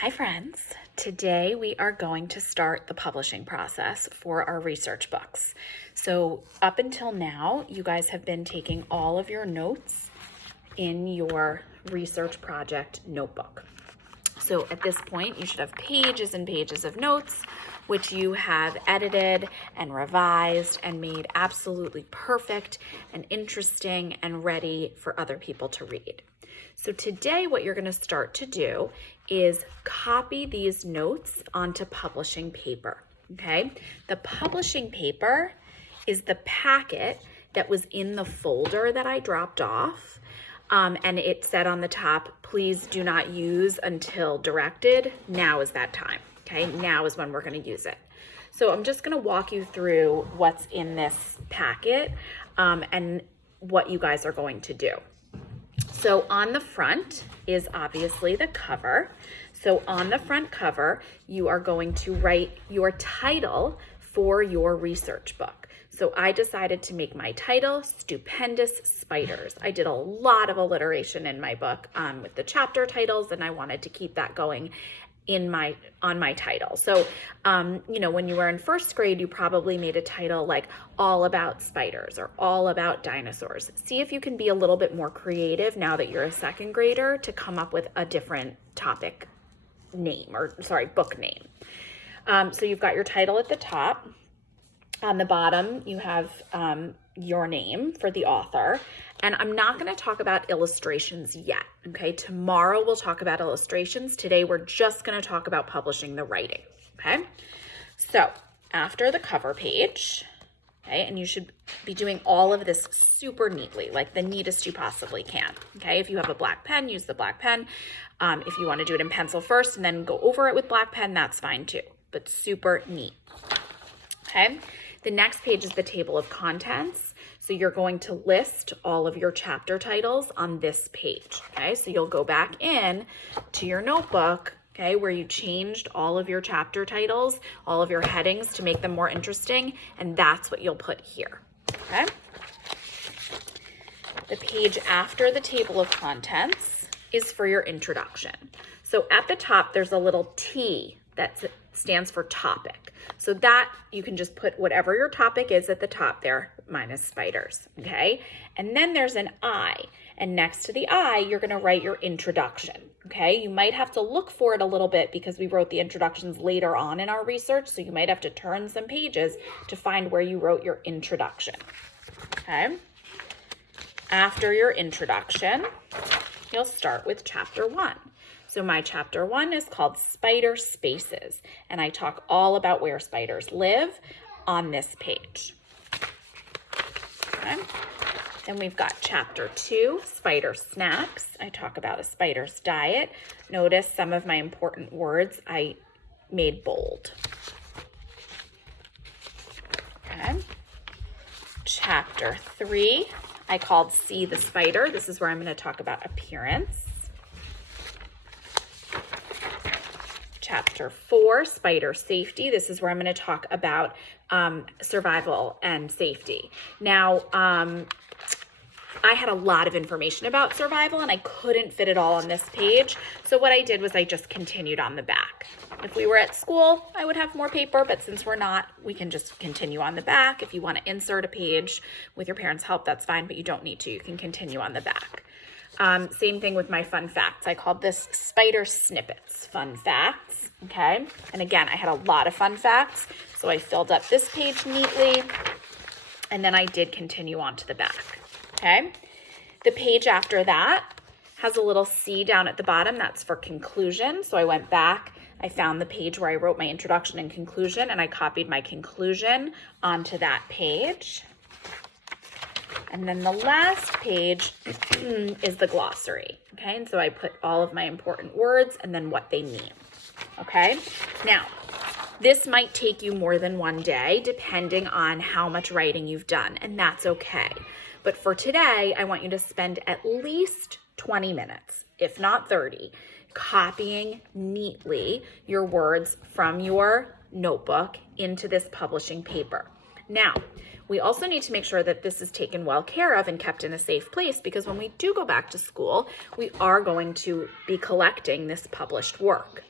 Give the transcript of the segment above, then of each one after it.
Hi friends, today we are going to start the publishing process for our research books. So up until now, you guys have been taking all of your notes in your research project notebook. So at this point, you should have pages and pages of notes, which you have edited and revised and made absolutely perfect and interesting and ready for other people to read. So today, what you're going to start to do is copy these notes onto publishing paper, okay? The publishing paper is the packet that was in the folder that I dropped off. And it said on the top, please do not use until directed. Now is that time, okay? Now is when we're gonna use it. So I'm just gonna walk you through what's in this packet and what you guys are going to do. So on the front is obviously the cover. So on the front cover, you are going to write your title for your research book. So I decided to make my title Stupendous Spiders. I did a lot of alliteration in my book with the chapter titles, and I wanted to keep that going on my title. So, when you were in first grade, you probably made a title like All About Spiders or All About Dinosaurs. See if you can be a little bit more creative now that you're a second grader to come up with a different topic name, book name. So you've got your title at the top. On the bottom, you have your name for the author. And I'm not going to talk about illustrations yet, okay? Tomorrow we'll talk about illustrations. Today we're just going to talk about publishing the writing, okay? So after the cover page, okay, and you should be doing all of this super neatly, like the neatest you possibly can, okay? If you have a black pen, use the black pen. If you want to do it in pencil first and then go over it with black pen, that's fine too, but super neat, okay? The next page is the table of contents. So you're going to list all of your chapter titles on this page, okay? So you'll go back in to your notebook, okay, where you changed all of your chapter titles, all of your headings to make them more interesting, and that's what you'll put here, okay? The page after the table of contents is for your introduction. So at the top, there's a little T that stands for topic. So that you can just put whatever your topic is at the top there, minus spiders, okay? And then there's an I, and next to the I, you're gonna write your introduction, okay? You might have to look for it a little bit because we wrote the introductions later on in our research, so you might have to turn some pages to find where you wrote your introduction, okay? After your introduction, you'll start with chapter 1. So my chapter 1 is called Spider Spaces, and I talk all about where spiders live on this page. Okay. Then we've got chapter 2, Spider Snacks. I talk about a spider's diet. Notice some of my important words I made bold. Okay. Chapter 3, I called See the Spider. This is where I'm going to talk about appearance. Chapter 4, Spider Safety. This is where I'm going to talk about survival and safety. Now, I had a lot of information about survival and I couldn't fit it all on this page. So what I did was I just continued on the back. If we were at school, I would have more paper, but since we're not, we can just continue on the back. If you want to insert a page with your parents' help, that's fine, but you don't need to. You can continue on the back. Same thing with my fun facts. I called this Spider Snippets, fun facts, okay? And again, I had a lot of fun facts, so I filled up this page neatly, and then I did continue on to the back, okay? The page after that has a little C down at the bottom. That's for conclusion. So I went back, I found the page where I wrote my introduction and conclusion, and I copied my conclusion onto that page. And then the last page is the glossary, okay? And so I put all of my important words and then what they mean, okay? Now, this might take you more than one day depending on how much writing you've done, and that's okay. But for today, I want you to spend at least 20 minutes, if not 30, copying neatly your words from your notebook into this publishing paper. Now, we also need to make sure that this is taken well care of and kept in a safe place, because when we do go back to school, we are going to be collecting this published work.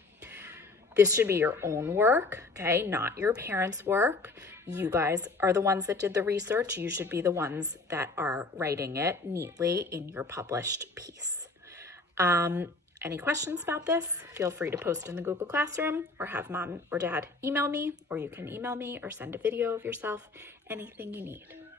This should be your own work, okay, not your parents' work. You guys are the ones that did the research. You should be the ones that are writing it neatly in your published piece. Any questions about this? Feel free to post in the Google Classroom or have mom or dad email me, or you can email me or send a video of yourself, anything you need.